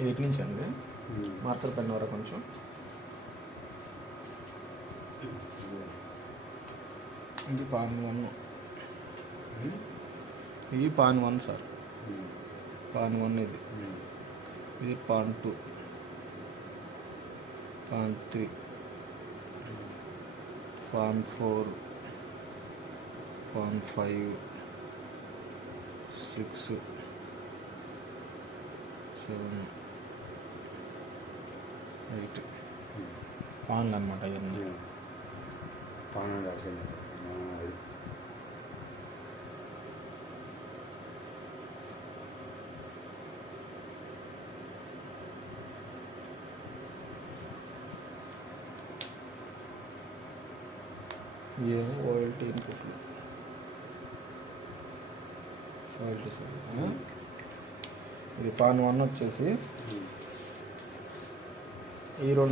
ఇది ఇటు నుంచి అండి మార్కర్ పెన్ వరకు కొంచెం. ఇది పాన్ 1, ఇది పాన్ 1 సార్, పాన్ 1 ఇది పాన్ 2, పాన్ 3, పాన్ 4, పాన్ 5, 6, 7, 8 పాన్లు అన్నమాట. ఇవన్నీ పాన్ రాసింది. ఏమో ఓఎల్టీ ఇన్పుట్లు, ఓఎల్టీ సార్. ఇది పాన్ 1 వచ్చేసి ఈ 2